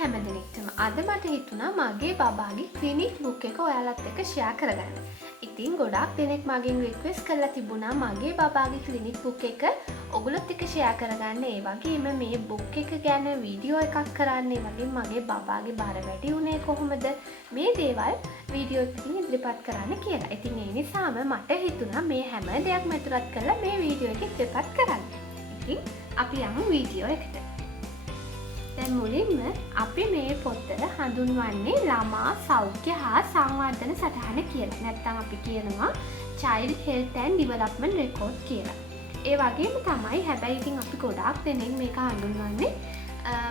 හැමදෙනෙක්ටම අද මට හිතුණා මගේ බබාගේ ක්ලිනික් බුක් එක ඔයාලත් එක්ක ෂෙයා කරගන්න. ඉතින් ගොඩක් දෙනෙක් මගෙන් රික්වෙස්ට් කරලා තිබුණා මගේ බබාගේ ක්ලිනික් බුක් එක ඔයගොල්ලොත් එක්ක ෂෙයා කරගන්න. ඒ වගේම මේ බුක් එක ගැන වීඩියෝ එකක් කරන්න. ඒ වගේම මගේ බබාගේ බර වැඩි උනේ කොහොමද? මේ දේවල් වීඩියෝ එකකින් ඉදිරිපත් කරන්න කියලා. ඉතින් ඒ නිසාම මට හිතුණා මේ හැම දෙයක්ම ඇතුළත් කරලා මේ වීඩියෝ එක ඉදිරිපත් කරන්න. ඉතින් අපි යමු වීඩියෝ එකට. දැන් මුලින්ම අපි මේ පොත හඳුන්වන්නේ ළමා සෞඛ්‍ය හා සංවර්ධන සටහන කියලා. නැත්නම් අපි කියනවා Child Health and Development Record කියලා. ඒ වගේම තමයි හැබැයි ඉතින් අපි ගොඩාක් දෙනෙක් මේක හඳුන්වන්නේ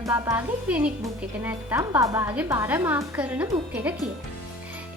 බබාගේ ක්ලිනික් බුක් එක නැත්නම් බබාගේ බර මාක් කරන බුක් එක කියලා.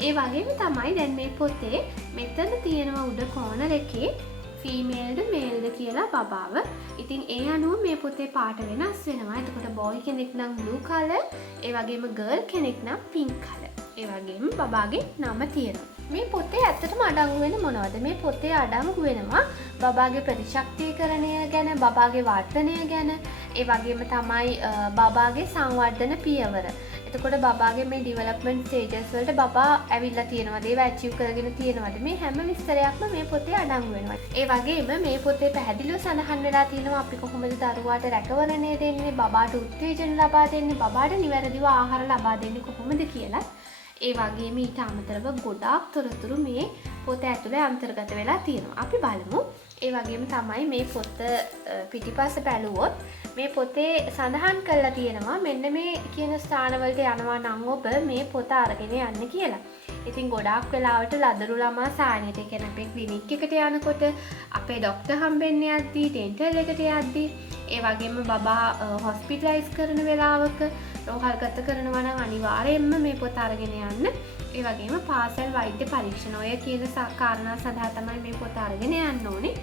ඒ වගේම තමයි දැන් මේ පොතේ මෙතන තියෙනවා උඩ කෝනර් එකේ ෆීමේල්ද මේල්ද කියලා බබාව. ඉතින් ඒ අනුව මේ පොතේ පාට වෙනස් වෙනවා. එතකොට බෝයි කෙනෙක් නම් බ්ලූ කලර්, ඒ වගේම ගර්ල් කෙනෙක් නම් පින්ක් කලර්. ඒ වගේම බබාගේ නම තියෙනවා. මේ පොතේ ඇත්තටම අඩංගු වෙන මොනවද? මේ පොතේ අඩංගු වෙනවා බබාගේ ප්‍රතිශක්තිකරණය ගැන, බබාගේ වර්ධනය ගැන, ඒ වගේම තමයි බබාගේ සංවර්ධන පියවර. එතකොට බබාගේ මේ ඩිවලොප්මන්ට් ස්ටේජස් වලට බබා ඇවිල්ලා තියෙනවද? ඒවා ඇචීව් කරගෙන තියෙනවද? මේ හැම විස්තරයක්ම මේ පොතේ අඩංගු වෙනවා. ඒ වගේම මේ පොතේ පැහැදිලිව සඳහන් වෙලා තියෙනවා අපි කොහොමද දරුවාට රැකවරණය දෙන්නේ, බබාට උත්තේජන ලබා දෙන්නේ, බබාට නිවැරදිව ආහාර ලබා දෙන්නේ කොහොමද කියලා. ඒ වගේම ඊට අමතරව ගොඩාක් තොරතුරු මේ පොත ඇතුලේ අන්තර්ගත වෙලා තියෙනවා. අපි බලමු. ඒ වගේම තමයි මේ පොත පිටිපස්ස බැලුවොත් මේ පොතේ සඳහන් කරලා තියෙනවා මෙන්න මේ කියන ස්ථානවලට යනවා නම් ඔබ මේ පොත අරගෙන යන්න කියලා. ඉතින් ගොඩාක් වෙලාවට ලදරු ළමා සායනයට කියන අපේ ක්ලිනික් එකට යනකොට අපේ ડોක්ටර් හම්බෙන්න යද්දී, ඩෙන්ටල් එකට යද්දී, ඒ වගේම බබා හොස්පිටලයිස් කරන වෙලාවක රෝහල් ගත කරනවා නම් අනිවාර්යයෙන්ම මේ පොත අරගෙන යන්න. ඒ වගේම පාසල් වෛද්‍ය පරීක්ෂණ ඔය කියන කාරණා සඳහා තමයි මේ පොත අරගෙන යන්න ඕනේ.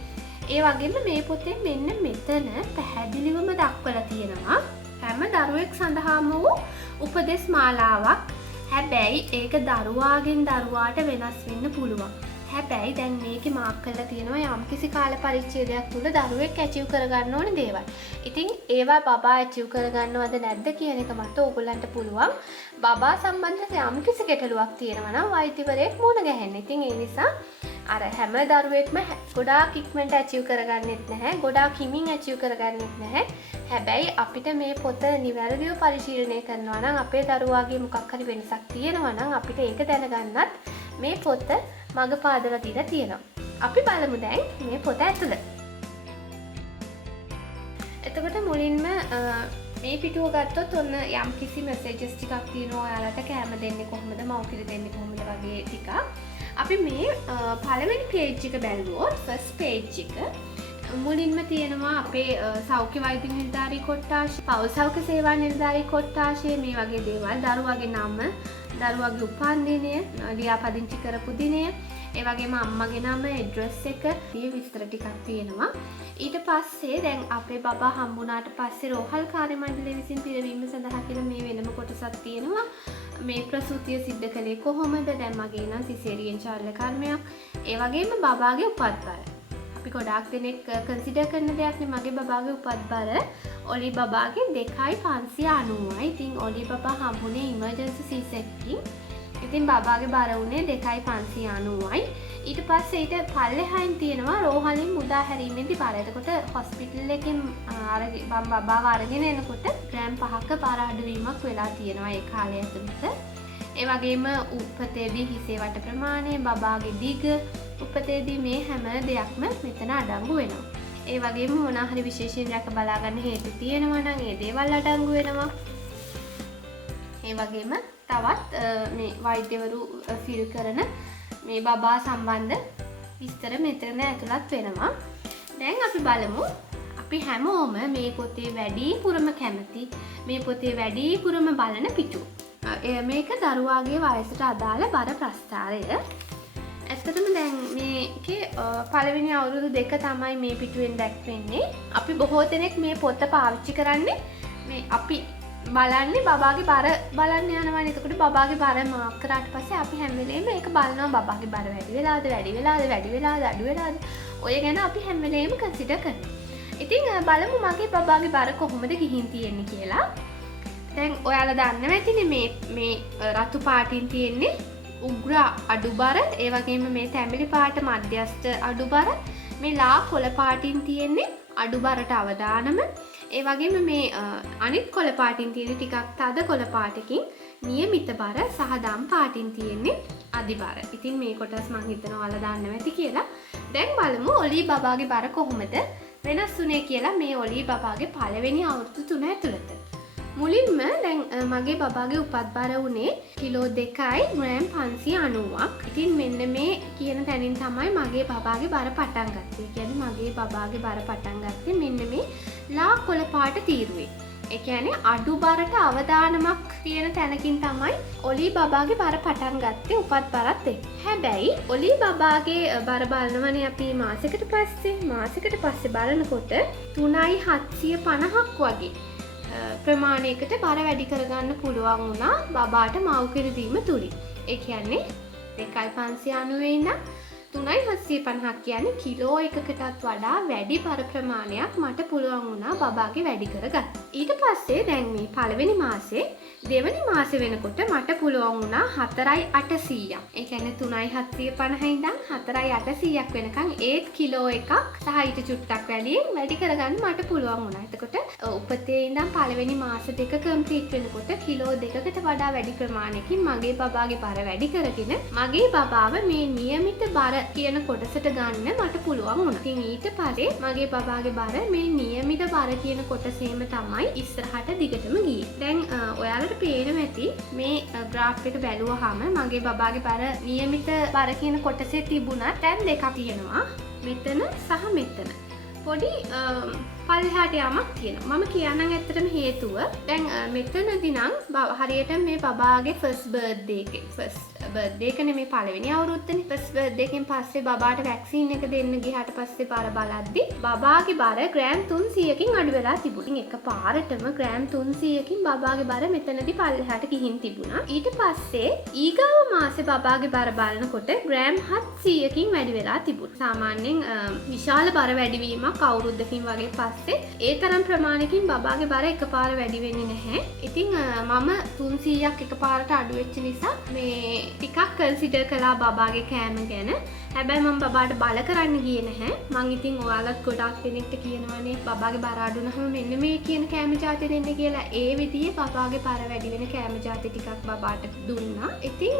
ඒ වගේම මේ පොතේ මෙන්න මෙතන පැහැදිලිවම දක්වලා තියෙනවා හැම දරුවෙක් සඳහාම වූ උපදෙස් මාලාවක්. හැබැයි ඒක දරුවාගෙන් දරුවාට වෙනස් වෙන්න පුළුවන්. හැබැයි දැන් මේකේ මාක් කරලා තියෙනවා යම්කිසි කාල පරිච්ඡේදයක් තුල දරුවෙක් ඇචීව් කරගන්න ඕනේ දේවල්. ඉතින් ඒවා බබා ඇචීව් කරගන්නවද නැද්ද කියන එක මත ඕගොල්ලන්ට පුළුවන් බබා සම්බන්ධ යම්කිසි ගැටලුවක් තියෙනවා නම් වෛද්‍යවරයෙක් මුණ ගැහෙන්න. ඉතින් ඒ නිසා අර හැම දරුවෙක්ම ගොඩාක් ඉක්මනට ඇචීව් කරගන්නෙත් නැහැ. ගොඩාක් හිමින් ඇචීව් කරගන්නෙත් නැහැ. හැබැයි අපිට මේ පොත නිවැරදිව පරිශීලනය කරනවා නම් අපේ දරුවාගේ මොකක් හරි වෙනසක් තියෙනවා නම් අපිට ඒක දැනගන්නත් මේ පොත මග පාදලා දීලා තියෙනවා. අපි බලමු දැන් මේ පොත ඇතුළ. එතකොට මුලින්ම මේ පිටුව ගත්තොත් ඔන්න යම් කිසි මෙසේජස් ටිකක් තියෙනවා. ඔයාලට කැම දෙන්නේ කොහොමද, මව්කිරි දෙන්නේ කොහොමද වගේ ටිකක්. අපි මේ පළවෙනි පේජ් එක බැලුවොත් ෆස්ට් පේජ් එක මුලින්ම තියෙනවා අපේ සෞඛ්‍ය වෛද්‍ය නිලධාරී කොට්ටාශය, පවුල් සෞඛ්‍ය සේවා නිලධාරී කොට්ටාශය, මේ වගේ දේවල්, දරුවාගේ නම, දරුවාගේ උපන් දිනය, ලියාපදිංචි කරපු දිනය, ඒ වගේම අම්මගේ නම, ඇඩ්‍රස් එක, මේ විස්තර ටිකක් තියෙනවා. ඊට පස්සේ දැන් අපේ බබා හම්බුණාට පස්සේ රෝහල් කාර්ය මණ්ඩලය විසින් පිරවීම සඳහා කියලා මේ වෙනම කොටසක් තියෙනවා. මේ ප්‍රසූතිය සිද්ධ කළේ කොහොමද? දැන් මගේ නම් සිසේරියන් ශල්‍ය කර්මයක්. ඒ වගේම බබාගේ උපත්බර. අපි ගොඩාක් දෙනෙක් කන්සිඩර් කරන දෙයක් නේ මගේ බබාගේ උපත්බර. ඔලි බබාගේ 2.590යි. ඉතින් ඔලි බබා හම්බුනේ ඉමර්ජන්සි සී-සෙක්ෂන්. ඉතින් බබාගේ බර උනේ 2.590යි. ඊට පස්සේ ඊට පල්ලෙහායින් තියෙනවා රෝහලින් මුදා හැරීමේදී බර. එතකොට හොස්පිටල් එකෙන් බබාව අරගෙන එනකොට ග්‍රෑම් 5ක බර අඩුවීමක් වෙලා තියෙනවා ඒ කාලය ඇතුළත. ඒ වගේම උපතේදී හිසේ වට ප්‍රමාණය, බබාගේ දිග, උපතේදී මේ හැම දෙයක්ම මෙතන අඩංගු වෙනවා. ඒ වගේම මොනවා හරි විශේෂයෙන් රැක බලා ගන්න හේතු තියෙනවා නම් ඒ දේවල් අඩංගු වෙනවා. ඒ වගේම තවත් මේ වෛද්‍යවරු ෆිල් කරන මේ බබා සම්බන්ධ විස්තර මෙතන ඇතුළත් වෙනවා. දැන් අපි බලමු අපි හැමෝම මේ පොතේ වැඩිපුරම කැමති, මේ පොතේ වැඩිපුරම බලන පිටුව. මේක දරුවාගේ වයසට අදාළ බර ප්‍රස්ථාරය. ඇත්තටම දැන් මේකේ පළවෙනි අවුරුදු 2 තමයි මේ පිටුවෙන් දැක්වෙන්නේ. අපි බොහෝ දෙනෙක් මේ පොත පාවිච්චි කරන්නේ මේ අපි බලන්නේ බබාගේ බර බලන්න යනවානේ. එතකොට බබාගේ බර මාක් කරාට පස්සේ අපි හැම වෙලේම ඒක බලනවා බබාගේ බර වැඩි වෙලාද, වැඩි වෙලාද, වැඩි වෙලාද, අඩු වෙලාද. ඔය ගැන අපි හැම වෙලේම කන්සිඩර් කරනවා. ඉතින් බලමු මගේ බබාගේ බර කොහොමද ගිහින් තියෙන්නේ කියලා. දැන් ඔයාලා දන්නවා ඇතිනේ මේ රතු පාටින් තියෙන්නේ උග්‍ර අඩුබර, ඒ වගේම මේ තැඹිලි පාට මධ්‍යස්ථ අඩුබර, මේ ලා කොළ පාටින් තියෙන්නේ අඩුබරට අවදානම, ඒ වගේම මේ අනිත් කොළ පාටින් තියෙන්නේ ටිකක් තද කොළ පාටකින් නියමිත බර සහ දම් පාටින් තියෙන්නේ අධිබර. ඉතින් මේ කොටස් මං හිතනවා ඔයාලා දන්නවා ඇති කියලා. දැන් බලමු ඔලී බබාගේ බර කොහොමද වෙනස් වුනේ කියලා මේ ඔලී බබාගේ පළවෙනි අවුරුදු 3 ඇතුළත. මුලින්ම දැන් මගේ බබාගේ උපත් බර වුණේ කිලෝ 2යි ග්‍රෑම් 590ක්. ඉතින් මෙන්න මේ කියන තැනින් තමයි මගේ බබාගේ බර පටන් ගත්තේ. ඒ කියන්නේ මගේ බබාගේ බර පටන් ගත්තේ මෙන්න මේ ලා කොළ පාට තීරුවේ. ඒ කියන්නේ අඩු බරට අවදානමක් තියෙන තැනකින් තමයි ඔලී බබාගේ බර පටන් ගත්තේ උපත් බරත් එක්ක. හැබැයි ඔලී බබාගේ බර බලනවනේ අපි මාසෙකට පස්සේ බලනකොට 3,750ක් වගේ ප්‍රමාණයකට බර වැඩි කරගන්න පුළුවන් වුණා බබාට මව් කිරි දීම තුලින්. ඒ කියන්නේ 2,590 ඉඳන් 3,750ක් කියන්නේ කිලෝ එකකටත් වඩා වැඩි බර ප්‍රමාණයක් මට පුළුවන් වුණා බබාගේ වැඩි කරගන්න. ඊට පස්සේ දැන් මේ පළවෙනි මාසේ දෙවෙනි මාසේ වෙනකොට මට පුළුවන් වුණා 4,800ක්. ඒ කියන්නේ 3,750 ඉඳන් 4,800ක් වෙනකන් ඒත් කිලෝ එකක් සහ ඊට චුට්ටක් වැඩි කරගන්න මට පුළුවන් වුණා. එතකොට උපතේ ඉඳන් පළවෙනි මාස දෙක කම්ප්ලීට් වෙනකොට කිලෝ 2කට වඩා වැඩි ප්‍රමාණයකින් මගේ බබාගේ බර වැඩි කරගෙන මගේ බබාව මේ නියමිත බර කියන කොටසට ගන්න මට පුළුවන් වුණා. ඉතින් ඊට පස්සේ මගේ බබාගේ බර මේ නියමිත බර කියන කොටසේම තමයි ඉස්සරහට දිගටම ගියේ. දැන් ඔයාලට පේනවා ඇති මේ graph එක බැලුවාම මගේ බබාගේ බර නියමිත බර කියන කොටසේ තිබුණා දැන් දෙකක් තියෙනවා. මෙතන සහ මෙතන. පොඩි පල්ලෙහාට යamak තියෙනවා. මම කියන්නම් ඇත්තටම හේතුව. දැන් මෙතනදී නම් හරියට මේ බබාගේ ෆස්ට් බර්ත්ඩේ එකනේ මේ පළවෙනි අවුරුද්දනේ. ෆස්ට් බර්ත්ඩේ එකෙන් පස්සේ බබාට වැක්සින් එක දෙන්න ගියාට පස්සේ බර බලද්දි බබාගේ බර ග්‍රෑම් 300කින් අඩු වෙලා තිබුණා. එකපාරටම ග්‍රෑම් 300කින් බබාගේ බර මෙතනදී පල්ලෙහාට ගිහින් තිබුණා. ඊට පස්සේ ඊගාව මාසේ බබාගේ බර බලනකොට ග්‍රෑම් 700කින් වැඩි වෙලා තිබුණා. සාමාන්‍යයෙන් විශාල බර වැඩිවීමක් අවුරුද්දකින් වගේ පස්සේ ඒ තරම් ප්‍රමාණයකින් බබාගේ බර එකපාර වැඩි වෙන්නේ නැහැ. ඉතින් මම 300ක් එකපාරට අඩු වෙච්ච නිසා මේ ටිකක් කන්සිඩර් කළා බබාගේ කෑම ගැන. හැබැයි මම බබාට බල කරන්න ගියේ නැහැ. මං ඉතින් ඔයාලත් ගොඩක් දෙනෙක්ට කියනවානේ බබාගේ බර අඩු වුණාම මෙන්න මේ කියන කෑම ජාති දෙන්න කියලා. ඒ විදිහේ බබාගේ බර වැඩි වෙන කෑම ජාති ටිකක් බබාට දුන්නා. ඉතින්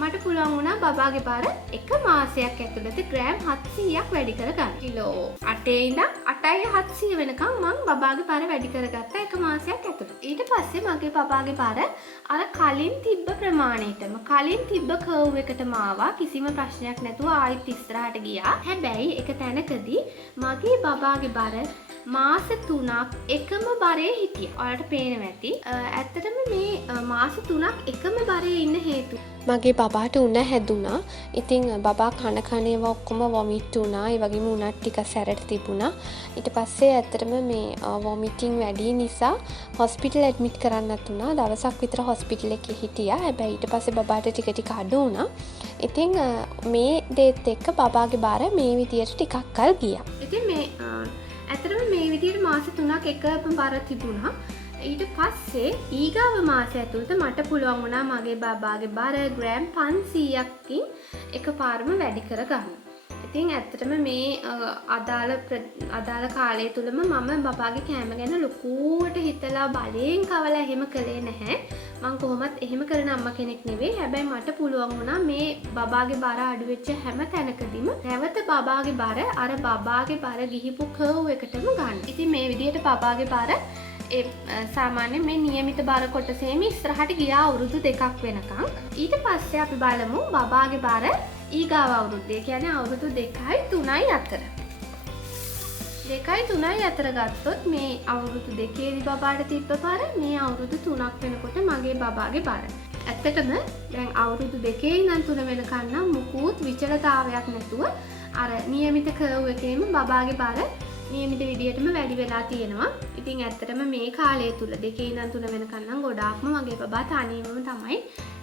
මට පුළුවන් වුණා බබාගේ බර එක මාසයක් ඇතුළත ග්‍රෑම් 700ක් වැඩි කරගන්න. කිලෝ 8 ඉඳන් 8,700 වෙනකම් මං බබාගේ බර වැඩි කරගත්තා එක මාසයක් ඇතුළත. ඊට පස්සේ මගේ බබාගේ බර අර කලින් තිබ්බ ප්‍රමාණයටම කලින් තිබ්බ කර්ව් එකටම ආවා. කිසිම ප්‍රශ්නයක් නැතුව ආයෙත් ඉස්සරහට ගියා. හැබැයි එක තැනකදී මගේ බබාගේ බර මාස 3ක් එකම බරේ හිටියා. ඔයාලට පේනවා ඇති. ඇත්තටම මේ මාස 3ක් එකම බරේ ඉන්න හේතුව මගේ බබාට උණ හැදුනා. ඉතින් බබා කන ඒවා ඔක්කොම වොමිට් වුණා. ඒ වගේම උණත් ටික සැරට තිබුණා. ඊට පස්සේ ඇත්තටම මේ වොමිටිං වැඩි නිසා හොස්පිටල් ඇඩ්මිට් කරන්නත් වුණා. දවසක් විතර හොස්පිටල් එකේ හිටියා. හැබැයි ඊට පස්සේ බබාට ටික අඩු වුණා. ඉතින් මේ දේත් එක්ක බබාගේ බර මේ විදියට ටිකක් කල් ගියා. ඉතින් මේ ඇත්තටම මේ විදියට මාස 3ක් එකම බර තිබුණා. ඊට පස්සේ ඊගාව මාසය ඇතුළත මට පුළුවන් වුණා මගේ බබාගේ බර ග්‍රෑම් 500කින් එකපාරම වැඩි කරගන්න. ඉතින් ඇත්තටම මේ අදාළ කාලය තුලම මම බබාගේ කෑම ගැන ලොකුවට හිතලා බලෙන් කවලා එහෙම කළේ නැහැ. මං කොහොමත් එහෙම කරන අම්මා කෙනෙක් නෙවෙයි. හැබැයි මට පුළුවන් වුණා මේ බබාගේ බර අඩු වෙච්ච හැම තැනකදීම නැවත බබාගේ බර අර බබාගේ බර ගිහිපු කර්ව් එකටම ගන්න. ඉතින් මේ විදිහට බබාගේ බර සාමාන්‍යයෙන් මේ නියමිත බර කොටසේම ඉස්සරහට ගියා අවුරුදු 2ක් වෙනකන්. ඊට පස්සේ අපි බලමු බබාගේ බර ඊගාව අවුරුද්දේ කියන්නේ අවුරුදු 2යි 3යි අතර. 2යි 3යි අතර ගත්තොත් මේ අවුරුදු 2ේදී බබාට තිබ්බ බර මේ අවුරුදු 3ක් වෙනකොට මගේ බබාගේ බර. ඇත්තටම දැන් අවුරුදු 2 ඉඳන් 3 වෙනකන් නම් මුකුත් විචලතාවයක් නැතුව අර නියමිත කර්ව් එකේම බබාගේ බර නියමිත විදියටම වැඩි වෙලා තියෙනවා. ඉතින් ඇත්තටම මේ කාලය තුල 2 ඉඳන් 3 වෙනකන් නම් ගොඩාක්ම මගේ බබා තනියමම තමයි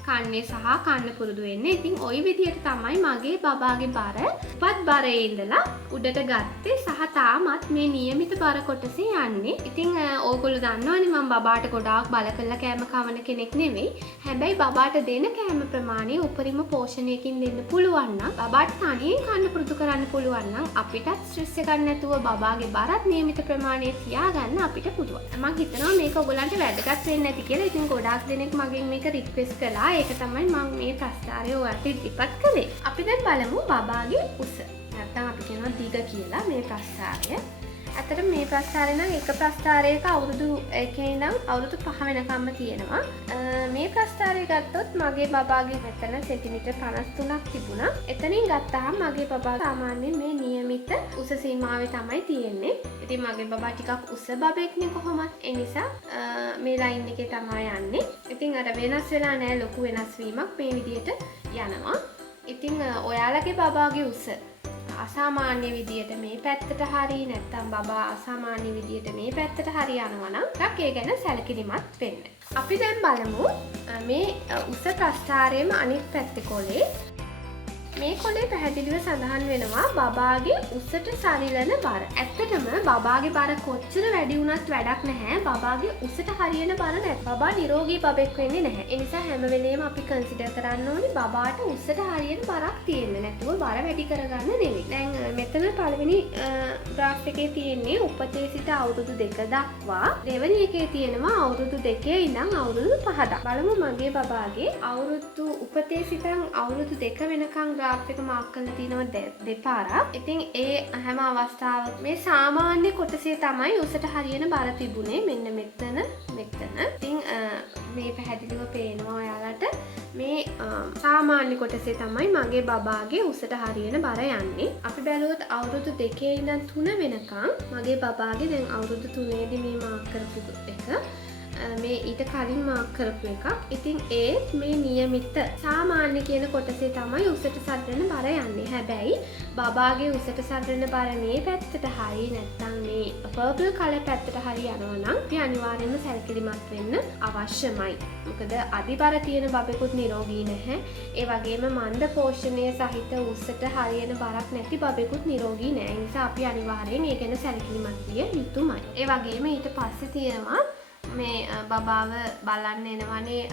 කන්නේ සහ කන්න පුරුදු වෙන්නේ. ඉතින් ওই විදිහට තමයි මගේ බබාගේ බර උපත් බරේ ඉඳලා උඩට ගත්තේ සහ තාමත් මේ નિયમિત බර කොටසේ යන්නේ. ඉතින් ඕගොල්ලෝ දන්නවනේ මම බබාට ගොඩාක් බල කරලා කෑම කවන කෙනෙක් නෙවෙයි. හැබැයි බබාට දෙන කෑම ප්‍රමාණය උපරිම පෝෂණයකින් දෙන්න පුළුවන් නම් බබාට තනියෙන් කන්න පුරුදු කරන්න පුළුවන් නම් අපිටත් ස්ට්‍රෙස් එකක් නැතුව බබාගේ බරත් નિયમિત ප්‍රමාණය තියාගන්න අපිට පුළුවන්. මම හිතනවා මේක ඔයගොල්ලන්ට වැදගත් වෙන්නේ නැති කියලා. ඉතින් ගොඩාක් දෙනෙක් මගෙන් මේක රික්වෙස්ට් කළා. ඒක තමයි මම මේ ප්‍රස්තාරය ඔයාලට ඉදිරිපත් කළේ. අපි දැන් බලමු බබාගේ උස. නැත්නම් අපි කියනවා දිග කියලා මේ ප්‍රස්තාරය. ඇත්තට මේ ප්‍රස්තාරය නම් එක ප්‍රස්තාරයක අවුරුදු 1 ඉඳන් අවුරුදු 5 වෙනකම්ම තියෙනවා. මේ ප්‍රස්තාරය ගත්තොත් මගේ බබාගේ මෙතන සෙන්ටිමීටර් 53ක් තිබුණා. එතනින් ගත්තාම මගේ බබා සාමාන්‍යයෙන් මේ નિયમિત උස සීමාවේ තමයි තියෙන්නේ. ඉතින් මගේ බබා ටිකක් උස බබෙක්නේ කොහොමත්. ඒ නිසා මේ ලයින් එකේ තමයි යන්නේ. ඉතින් අර වෙනස් වෙලා නැහැ ලොකු වෙනස් වීමක් මේ විදියට යනවා. ඉතින් ඔයාලගේ බබාගේ උස අසාමාන්‍ය විදියට මේ පැත්තට හරි නැත්තම් බබා අසාමාන්‍ය විදියට මේ පැත්තට හරි යනවා නම් ටිකක් ඒ ගැන සැලකිලිමත් වෙන්න. අපි දැන් බලමු මේ උස ප්‍රස්ථාරයේම අනිත් පැත්තේ කොලේ. මේ කොලේ පැහැදිලිව සඳහන් වෙනවා බබාගේ උසට සරිලන බර. ඇත්තටම බබාගේ බර කොච්චර වැඩි වුණත් වැඩක් නැහැ. බබාගේ උසට හරියන බර නැත්. බබා නිරෝගී බබෙක් වෙන්නේ නැහැ. ඒ නිසා හැම වෙලේම අපි කන්සිඩර් කරන්න ඕනේ බබාට උසට හරියන බරක් තියෙන්නේ නැතුව බර වැඩි කරගන්න නෙවෙයි. දැන් මෙතන පළවෙනි ග්‍රාෆ් එකේ තියෙන්නේ උපතේ සිට අවුරුදු 2 දක්වා. දෙවෙනි එකේ තියෙනවා අවුරුදු 2 ඉඳන් අවුරුදු 5 දක්වා. බලමු මගේ බබාගේ අවුරුදු උපතේ සිටන් අවුරුදු 2 වෙනකන් ග්‍රාෆ් එක මාක් කරලා තියෙනවා දෙපාරක්. ඉතින් ඒ හැම අවස්ථාවක් මේ සාමාන්‍ය කොටසේ තමයි උසට හරියන බර තිබුණේ. මෙන්න මෙතන. ඉතින් මේ පැහැදිලිව පේනවා ඔයාලට මේ සාමාන්‍ය කොටසේ තමයි මගේ බබාගේ උසට හරියන බර යන්නේ. අපි බැලුවොත් අවුරුදු 2 ඉඳන් 3 වෙනකන් මගේ බබාගේ දැන් අවුරුදු 3 දී මේ මාක් කරපු එක මේ ඊට කලින් මාක් කරපු එකක්. ඉතින් ඒත් මේ નિયમિત සාමාන්‍ය කියන කොටසේ තමයි උසට සරලන බර යන්නේ. හැබැයි බබාගේ උසට සරලන බර මේ පැත්තට හරි නැත්නම් මේ පර්පල් කලර් පැත්තට හරි යනවා නම් අපි අනිවාර්යයෙන්ම සැලකිලිමත් වෙන්න අවශ්‍යමයි. මොකද අධිබර තියෙන බබෙකුත් නිරෝගී නැහැ. ඒ වගේම මන්ද පෝෂණය සහිත උසට හරියන බරක් නැති බබෙකුත් නිරෝගී නැහැ. ඒ නිසා අපි අනිවාර්යෙන් ඒ ගැන සැලකිලිමත් විය යුතුමයි. ඒ වගේම ඊට පස්සේ තියෙනවා මේ බබාව බලන්න එනවනේ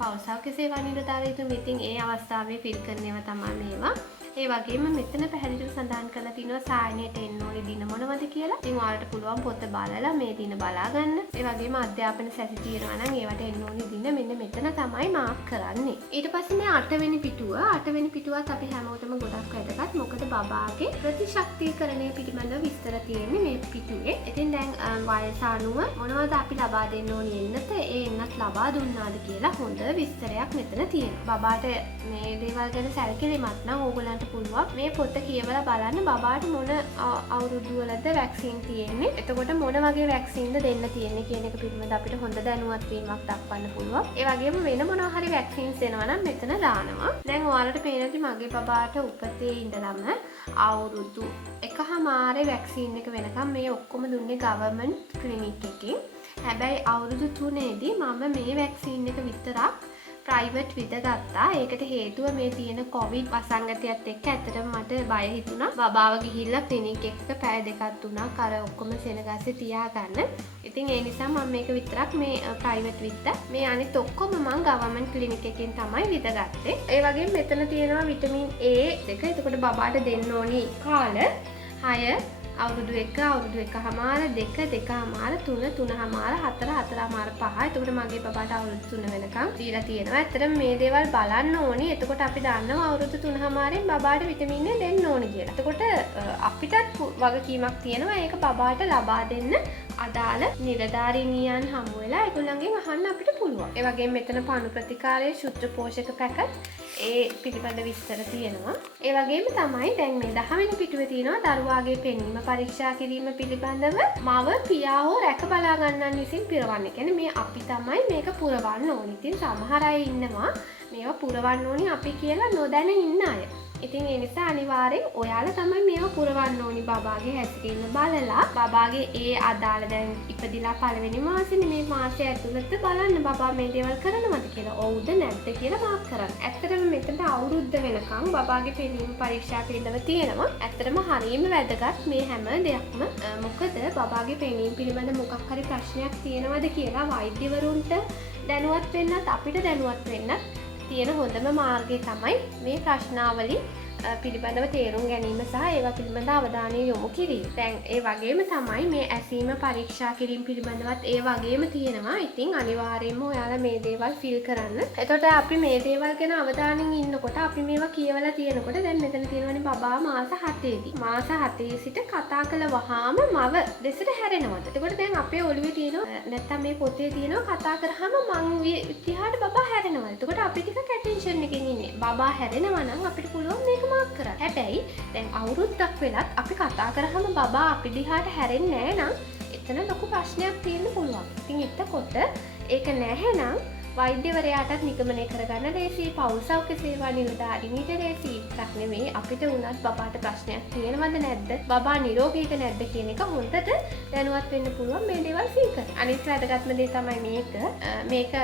පෞසාවක සේවා නිලධාරීතුමෝ. ඉතින් ඒ අවස්ථාවේ ෆිල් කරන ඒවා තමයි මේවා. ඒ වගේම මෙතන පැහැදිලිව සඳහන් කරලා තිනවා සායනයට එන්න ඕනේ දින මොනවද කියලා. ඉතින් ඔයාලට පුළුවන් පොත බලලා මේ දින බලා ගන්න. ඒ වගේම අධ්‍යාපන සැසි තියෙනවා නම් ඒවට එන්න ඕනේ දින මෙන්න මෙතන තමයි මාක් කරන්නේ. ඊට පස්සේ මේ 8 වෙනි පිටුව. 8 වෙනි පිටුවත් අපි හැමෝටම ගොඩක් වැදගත්. මොකද බබාගේ ප්‍රතිශක්තිකරණය පිළිබඳව විස්තර තියෙන්නේ මේ පිටුවේ. ඉතින් දැන් වයස අනුව මොනවද අපි ලබා දෙන්න ඕනේ එන්නත ඒ එන්නත් ලබා දුන්නාද කියලා හොඳ විස්තරයක් මෙතන තියෙනවා. බබාට මේ දේවල් ගැන සැලකිලිමත් නම් ඕගොල්ලන්ට පුළුවන් මේ පොත කියවලා බලන්න බබාට මොන අවුරුදු වලද වැක්සින් තියෙන්නේ. එතකොට මොන වගේ වැක්සින්ද දෙන්න තියෙන්නේ කියන එක පිළිබඳව අපිට හොඳ දැනුවත් වීමක් දක්වන්න පුළුවන්. ඒ වගේම වෙන මොනවා හරි වැක්සින්ස් දෙනවා නම් මෙතන දානවා. දැන් ඔයාලට පේනදි මගේ බබාට උපතේ ඉඳලම අවුරුදු 1.5 වැක්සින් එක වෙනකම් මේ ඔක්කොම දුන්නේ ගවර්න්මන්ට් ක්ලිනික් එකකින්. හැබැයි අවුරුදු 3 දී මම මේ වැක්සින් එක විතරක් ප්‍රයිවට් විදගත්තා. ඒකට හේතුව මේ තියෙන කොවිඩ් වසංගතයත් එක්ක ඇත්තටම මට බය හිතුණා. බබාව ගිහිල්ලා ක්ලිනික් එකක පැය දෙකක් තුනක් අර ඔක්කොම සෙනගස්සේ තියාගන්න. ඉතින් ඒ නිසා මම මේක විතරක් මේ ප්‍රයිවට් විද්දා. මේ අනිත් ඔක්කොම මම ගවර්න්මන්ට් ක්ලිනික් එකකින් තමයි විදගත්තේ. ඒ වගේම මෙතන තියෙනවා විටමින් A දෙක. එතකොට බබාට දෙන්න ඕනි කාල 6 අවුරුදු 1 අවුරුදු 1.5 2 2.5 3 3.5 4 4.5 5. එතකොට මගේ බබාට අවුරුදු 3 වෙනකම් දීලා තියෙනවා. ඇත්තටම මේ දේවල් බලන්න ඕනි. එතකොට අපි දන්නවා අවුරුදු 3.5න් බබාට විටමින් A දෙන්න ඕනි කියලා. එතකොට අපිටත් වගකීමක් තියෙනවා ඒක බබාට ලබා දෙන්න අදාළ නිලධාරීනියන් හමු වෙලා ඒගොල්ලන්ගෙන් අහන්න අපිට පුළුවන්. ඒ වගේම මෙතන පණු ප්‍රතිකාරයේ ශුද්ධ පෝෂක පැකට් ඒ පිළිබඳ විස්තර තියෙනවා. ඒ වගේම තමයි දැන් මේ 10 වෙනි පිටුවේ තියෙනවා දරුවාගේ පෙනීම පරීක්ෂා කිරීම පිළිබඳව මව පියා හෝ රැක බලා ගන්නන් විසින් පිරවන්නේ. කියන්නේ මේ අපි තමයි මේක පුරවන්න ඕනි. ඉතින් සමහර අය ඉන්නවා මේවා පුරවන්න ඕනි අපි කියලා නොදැන ඉන්න අය. ඉතින් ඒ නිසා අනිවාර්යෙන් ඔයාලා තමයි මේවා පුරවන්න ඕනි බබාගේ හැසිරීම බලලා බබාගේ ඒ අදාළ දැන් ඉපදිලා පළවෙනි මාසෙනේ මේ මාසය ඇතුළත බලන්න බබා මේ දේවල් කරනවද කියලා. ඔව්ද නැද්ද කියලා මාක් කරන්න. ඇත්තටම මෙතනට අවුරුද්ද වෙනකන් බබාගේ පෙනීම පරීක්ෂා පිළිබඳව තියෙනවා. ඇත්තටම හරියම වැදගත් මේ හැම දෙයක්ම. මොකද බබාගේ පෙනීම පිළිබඳ මොකක් හරි ප්‍රශ්නයක් තියෙනවද කියලා වෛද්‍යවරුන්ට දැනුවත් වෙන්නත් අපිට දැනුවත් වෙන්නත් තියෙන හොඳම මාර්ගය තමයි මේ ප්‍රශ්නාවලි පිළිබඳව තේරුම් ගැනීම සහ ඒවා පිළිබඳ අවධානය යොමු කිරීම. දැන් ඒ වගේම තමයි මේ ඇසීම පරීක්ෂා කිරීම පිළිබඳවත් ඒ වගේම තියෙනවා. ඉතින් අනිවාර්යයෙන්ම ඔයාලා මේ දේවල් ෆිල් කරන්න. එතකොට අපි මේ දේවල් ගැන අවධානයෙන් ඉන්නකොට අපි මේවා කියවලා තියෙනකොට දැන් මෙතන තියෙනවනේ බබා මාස 7ේදී. මාස 7 සිට කතා කළ වහාම මව දෙසට හැරෙනවද? එතකොට දැන් අපේ ඔළුවේ තියෙනවා නැත්තම් මේ පොතේ තියෙනවා කතා කරාම මං විදිහට බබා හැරෙනවා. එතකොට අපි ටිකක් ඇටෙන්ෂන් එකකින් ඉන්නේ. බබා හැරෙනවා නම් අපිට පුළුවන් මේක මාක් කරන්න. හැබැයි දැන් අවුරුද්දක් වෙලත් අපි කතා කරාම බබා අපි දිහාට හැරෙන්නේ නැහැ නම් එතන ලොකු ප්‍රශ්නයක් තියෙන්න පුළුවන්. ඉතින් එතකොට ඒක නැහැ නම් වෛද්‍යවරයාටත් නිගමනය කරගන්න ලේසියි. පෞල් සෞඛ්‍ය සේවා නිලධාරීන්ට ලේසියි. එකක් නෙමෙයි අපිට උනත් බබාට ප්‍රශ්නයක් තියෙනවද නැද්ද? බබා නිරෝගීද නැද්ද කියන එක හොඳට දැනුවත් වෙන්න පුළුවන් මේ දේවල් ෆිල් කරලා. අනිත් වැදගත්ම දේ තමයි මේක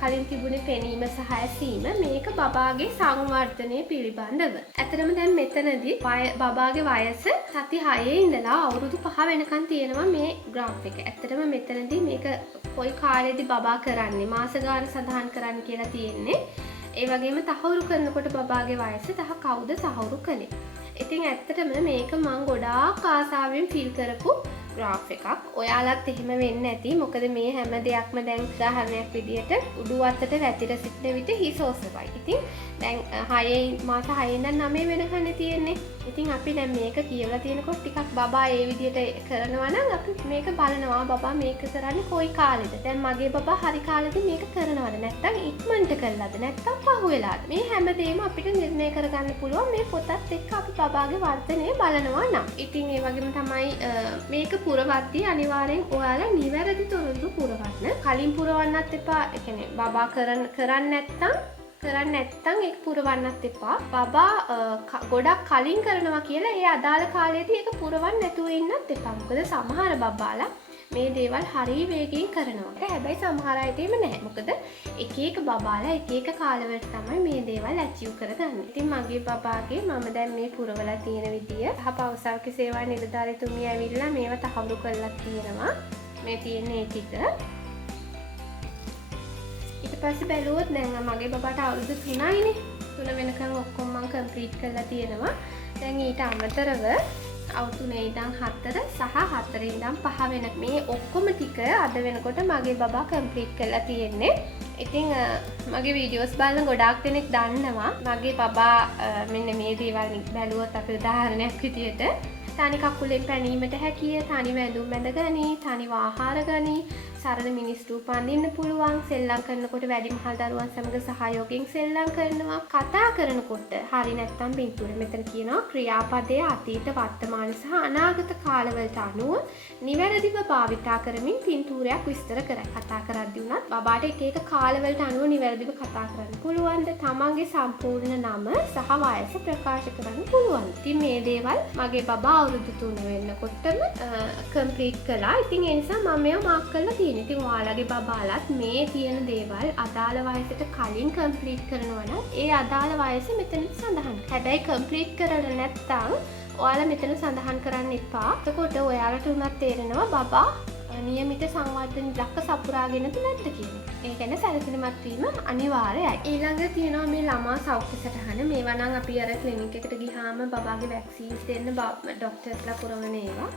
කලින් තිබුණේ පෙනීම සහ ඇසීම. මේක බබාගේ සංවර්ධනය පිළිබඳව. ඇත්තටම දැන් මෙතනදී බබාගේ වයස සති 6 ඉඳලා අවුරුදු 5 වෙනකන් තියෙනවා මේ ග්‍රාෆ් එක. ඇත්තටම මෙතනදී මේක කොයි කාලෙදී බබා කරන්නේ මාස ගාන සඳහන් කරන්න කියලා තියෙන්නේ. ඒ වගේම තහවුරු කරනකොට බබාගේ වයස කවුද තහවුරු කළේ. ඉතින් ඇත්තටම මේක මම ගොඩාක් ආසාවෙන් ෆිල් කරපු ග්‍රාෆ් එකක්. ඔයාලත් එහෙම වෙන්න ඇති. මොකද මේ හැම දෙයක්ම දැන් උදාහරණයක් විදියට උඩු අතට වැතිර සිටින විට හිස ඔසවයි. ඉතින් දැන් 6 මාස 6 ඉඳන් 9 වෙනකන් තියෙන්නේ. ඉතින් අපි දැන් මේක කියවලා තියෙනකොට ටිකක් බබා ඒ විදියට කරනවා නම් අපි මේක බලනවා බබා මේක කරන්නේ කොයි කාලෙද? දැන් මගේ බබා හරි කාලෙද මේක කරනවද? නැත්නම් ඉක්මනට කළාද? නැත්නම් පහුවෙලාද? මේ හැමදේම අපිට නිර්ණය කරගන්න පුළුවන් මේ පොතත් එක්ක අපි බබාගේ වර්ධනය බලනවා නම්. ඉතින් ඒ වගේම තමයි මේක පුරවද්දී අනිවාර්යෙන් ඔයාලා නිවැරදි තොරතුරු පුරවන්න. කලින් පුරවන්නත් එපා. ඒ කියන්නේ බබා කරන්නේ නැත්තම් ඒක පුරවන්නත් එපා. බබා ගොඩක් කලින් කරනවා කියලා ඒ අදාළ කාලයේදී ඒක පුරවන්න නැතුව ඉන්නත් එපා. මොකද සමහර බබාලා මේ දේවල් හරි වේගෙන් කරනවා. හැබැයි සමහර අයට එහෙම නැහැ. මොකද එක එක බබාලා එක එක කාලවලට තමයි මේ දේවල් ඇචීව් කරගන්නේ. ඉතින් මගේ බබාගේ මම දැන් මේ පුරවලා තියෙන විදිය පෞල් සෞඛ්‍ය සේවා නිලධාරීතුමිය ඇවිල්ලා මේවා තහවුරු කරලා තියෙනවා. මේ තියෙන ඒ ටික. ඊට පස්සේ බැලුවොත් දැන් මගේ බබාට අවුරුදු 3යිනේ. 3 වෙනකන් ඔක්කොම මම කම්ප්ලීට් කරලා තියෙනවා. දැන් ඊට අමතරව අවුරුදු 3 ඉඳන් 4 සහ 4 ඉඳන් 5 වෙන මේ ඔක්කොම ටික අද වෙනකොට මගේ බබා කම්ප්ලීට් කරලා තියෙන්නේ. ඉතින් මගේ වීඩියෝස් බලන ගොඩාක් දෙනෙක් දන්නවා මගේ බබා මෙන්න මේ දේවල් බැලුවොත් අපි උදාහරණයක් විදියට තනි කකුලෙන් පැනීමට හැකිය, තනි වැඳුම් බැඳ ගනී, තනිව ආහාර ගනී, සරල මිනිස් රූප අඳින්න පුළුවන්, සෙල්ලම් කරනකොට වැඩිමහල් දරුවන් සමග සහයෝගයෙන් සෙල්ලම් කරනවා, කතා කරනකොට හරි නැත්තම් පින්තූර මෙතන කියනවා ක්‍රියාපදයේ අතීත වර්තමාන සහ අනාගත කාලවලට අනුව නිවැරදිව භාවිතා කරමින් පින්තූරයක් විස්තර කරයි. කතා කරද්දී උනත් බබාට එක එක කාලවලට අනුව නිවැරදිව කතා කරන්න පුළුවන්ද? තමන්ගේ සම්පූර්ණ නම සහ වයස ප්‍රකාශ කරන්න පුළුවන්. ඉතින් මේ දේවල් මගේ බබා අවුරුදු 3 වෙනකොටම කම්ප්ලීට් කළා. ඉතින් ඒ නිසා මම මේව මාක් කරලා තියෙනවා. ඉතින් ඔයාලගේ බබාලත් මේ තියෙන දේවල් අදාළ වයසට කලින් කම්ප්ලීට් කරනවා නම් ඒ අදාළ වයස මෙතනදි සඳහන්. හැබැයි කම්ප්ලීට් කරලා නැත්නම් ඔයාලා මෙතන සඳහන් කරන්න එපා. එතකොට ඔයාලට උනත් තේරෙනවා බබා නියමිත සංවර්ධන ඉලක්ක සපුරාගෙනද නැද්ද කියන එක. ඒ කියන්නේ සැලකිලිමත් වීම අනිවාර්යයි. ඊළඟට තියෙනවා මේ ළමා සෞඛ්‍ය සටහන. මේවා නම් අපි අර ක්ලිනික් එකට ගියාම බබාගේ වැක්සින්ස් දෙන්න ડોක්ටර්ස්ලා පුරවන ඒවා.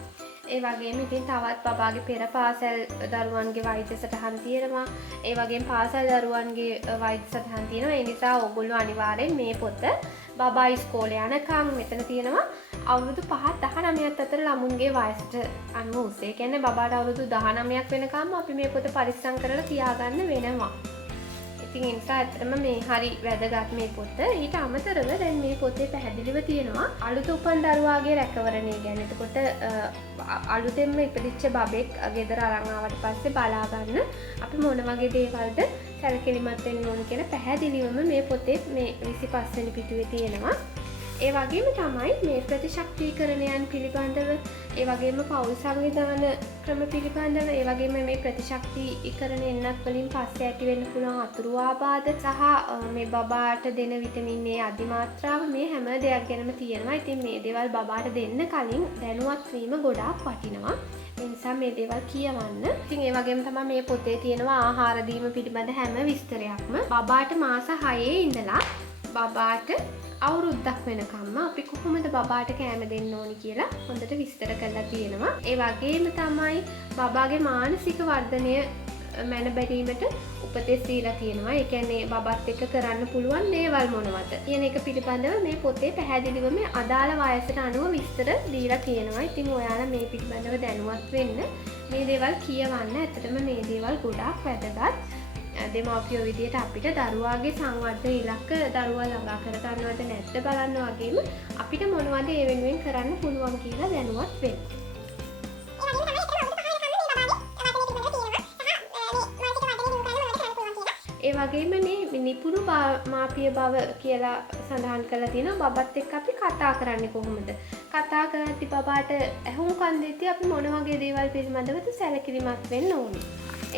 ඒ වගේම ඉතින් තවත් බබාගේ පෙර පාසල් දරුවන්ගේ වෛද්‍ය සටහන් තියෙනවා. ඒ වගේම පාසල් දරුවන්ගේ වෛද්‍ය සටහන් තියෙනවා. ඒ නිසා ඕගොල්ලෝ අනිවාර්යෙන් මේ පොත බබා ඉස්කෝලේ යනකම් මෙතන තියෙනවා අවුරුදු 5-19 අතර ළමුන්ගේ වයසට අනුව උස. ඒ කියන්නේ බබාට අවුරුදු 19ක් වෙනකම් අපි මේ පොත පරිස්සම් කරලා තියාගන්න වෙනවා. ඉතින් ඒ නිසා ඇත්තටම මේ හරි වැදගත් මේ පොත. ඊට අමතරව දැන් මේ පොතේ පැහැදිලිව තියෙනවා අලුත උපන් දරුවාගේ රැකවරණය ගැන. එතකොට අලුතෙන්ම ඉපදිච්ච බබෙක් ගෙදර අරන් ආවට පස්සේ බලා ගන්න අපි මොන වගේ දේවල්ද සැලකිලිමත් වෙන්න ඕන කියලා පැහැදිලිවම මේ පොතේ මේ 25 වෙනි පිටුවේ තියෙනවා. ඒ වගේම තමයි මේ ප්‍රතිශක්තිකරණයන් පිළිබඳව, ඒ වගේම පවුල් සංවිධාන ක්‍රම පිළිබඳව, ඒ වගේම මේ ප්‍රතිශක්තිකරණ එන්නත් වලින් පස්සේ ඇති වෙන්න පුළුවන් අතුරු ආබාධ සහ මේ බබාට දෙන විටමින් A අධිමාත්‍රාව, මේ හැම දෙයක් ගැනම තියෙනවා. ඉතින් මේ දේවල් බබාට දෙන්න කලින් දැනුවත් වීම ගොඩාක් වටිනවා. ඒ නිසා මේ දේවල් කියවන්න. ඉතින් ඒ වගේම තමයි මේ පොතේ තියෙනවා ආහාර දීම පිළිබඳ හැම විස්තරයක්ම. බබාට මාස 6 ඉඳලා බබාට අවුරුද්දක් වෙනකම්ම අපි කොහොමද බබාට කෑම දෙන්න ඕනි කියලා හොඳට විස්තර කරලා තියෙනවා. ඒ වගේම තමයි බබාගේ මානසික වර්ධනය මැන බැලීමට උපදෙස් දීලා තියෙනවා. ඒ කියන්නේ බබත් එක්ක කරන්න පුළුවන් දේවල් මොනවද කියන එක පිළිබඳව මේ පොතේ පැහැදිලිවම අදාළ වයසට අනුව විස්තර දීලා තියෙනවා. ඉතින් ඔයාලා මේ පිළිබඳව දැනුවත් වෙන්න, මේ දේවල් කියවන්න. ඇත්තටම මේ දේවල් ගොඩාක් වැදගත්. දෙමව්පියෝ විදියට අපිට දරුවාගේ සංවර්ධන ඉලක්ක දරුවා ළඟා කර ගන්නවද නැද්ද බලන්න, වගේම අපිට මොනවද ඒ වෙනුවෙන් කරන්න පුළුවන් කියලා දැනුවත් වෙන්න. ඒ වගේම මේ නිපුණු මාපිය බව කියලා සඳහන් කරලා තියෙනවා. බබත් එක්ක අපි කතා කරන්නේ කොහොමද? කතා කරද්දී බබාට ඇහුම්කන් දෙද්දී අපි මොන වගේ දේවල් පිළිබඳවද සැලකිලිමත් වෙන්න ඕනේ.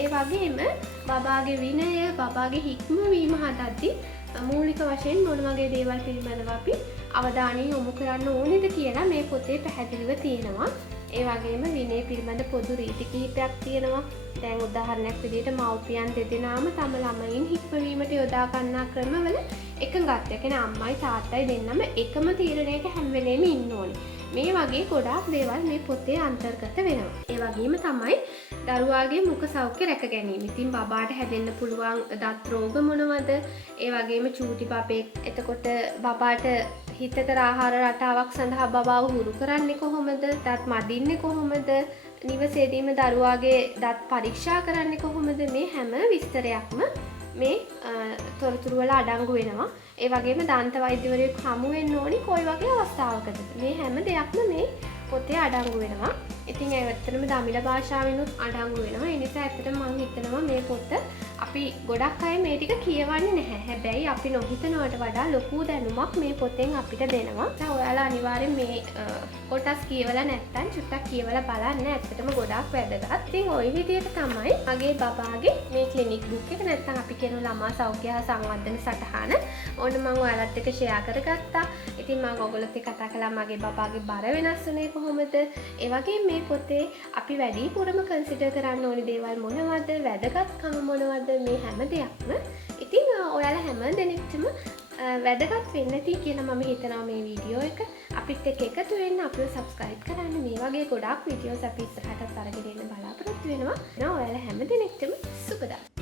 ඒ වගේම බබාගේ විනය, බබාගේ හික්මවීම හදද්දී මූලික වශයෙන් මොන වගේ දේවල් පිළිබඳව අපි අවධානය යොමු කරන්න ඕනේද කියලා මේ පොතේ පැහැදිලිව තියෙනවා. ඒ වගේම විනය පිළිබඳ පොදු රීති කිහිපයක් තියෙනවා. දැන් උදාහරණයක් විදිහට මව්පියන් දෙදෙනාම තම ළමයින් හික්මවීමට යොදා ගන්නා ක්‍රමවල එකඟත්වය. කියන්නේ අම්මයි තාත්තයි දෙන්නම එකම තීරණයක හැම වෙලේම ඉන්න ඕනේ. මේ වගේ ගොඩාක් දේවල් මේ පොතේ අන්තර්ගත වෙනවා. ඒ වගේම තමයි දරුවාගේ මුඛ සෞඛ්‍ය රැක ගැනීම. ඉතින් බබාට හැදෙන්න පුළුවන් දත් රෝග මොනවද? ඒ වගේම චූටි බබෙක් එතකොට බබාට හිතකර ආහාර රටාවක් සඳහා බබාව හුරු කරන්නේ කොහොමද? දත් මදින්නේ කොහොමද? නිවසේදීම දරුවාගේ දත් පරීක්ෂා කරන්නේ කොහොමද? මේ හැම විස්තරයක්ම මේ තොරතුරු වල අඩංගු වෙනවා. ඒ වගේම දන්ත වෛද්‍යවරයෙක් හමු වෙන්න ඕනි කොයි වගේ අවස්ථාවකද? මේ හැම දෙයක්ම මේ පොතේ අඩංගු වෙනවා. ඉතින් ඇත්තටම දමිළ භාෂාවෙනුත් අඩංගු වෙනවා. ඒ නිසා ඇත්තටම මම හිතනවා මේ පොත අපි ගොඩක් අය මේ ටික කියවන්නේ නැහැ. හැබැයි අපි නොහිතනවට වඩා ලොකු දැනුමක් මේ පොතෙන් අපිට දෙනවා. දැන් ඔයාලා අනිවාර්යෙන් මේ කොටස් කියවලා නැත්නම් චුට්ටක් කියවලා බලන්න. ඇත්තටම ගොඩාක් වැදගත්. ඉතින් ওই විදිහට තමයි මගේ බබාගේ මේ ක්ලිනික් බුක් එක නැත්නම් අපි කියන ළමා සෞඛ්‍ය හා සංවර්ධන සටහන ඕන මම ඔයාලත් එක්ක ෂෙයා කරගත්තා. ඉතින් මම ඔයගොල්ලොත් එක්ක කතා කළා මගේ බබාගේ බර වෙනස් වුණේ කොහොමද? ඒ වගේම මේ පොතේ අපි වැඩිපුරම කන්සිඩර් කරන්න ඕනි දේවල් මොනවද? වැදගත්කම මොනවද? මේ හැම දෙයක්ම. ඉතින් ඔයාලා හැම දෙනෙක්ටම වැදගත් වෙන්න ඇති කියලා මම හිතනවා මේ වීඩියෝ එක. අපිත් එක්ක එකතු වෙන්න, අපිව සබ්ස්ක්‍රයිබ් කරන්න. මේ වගේ ගොඩාක් වීඩියෝස් අපි ඉස්සරහටත් අරගෙන එන්න බලාපොරොත්තු වෙනවා. ඔයාලා හැම දෙනෙක්ටම සුබ දවසක්.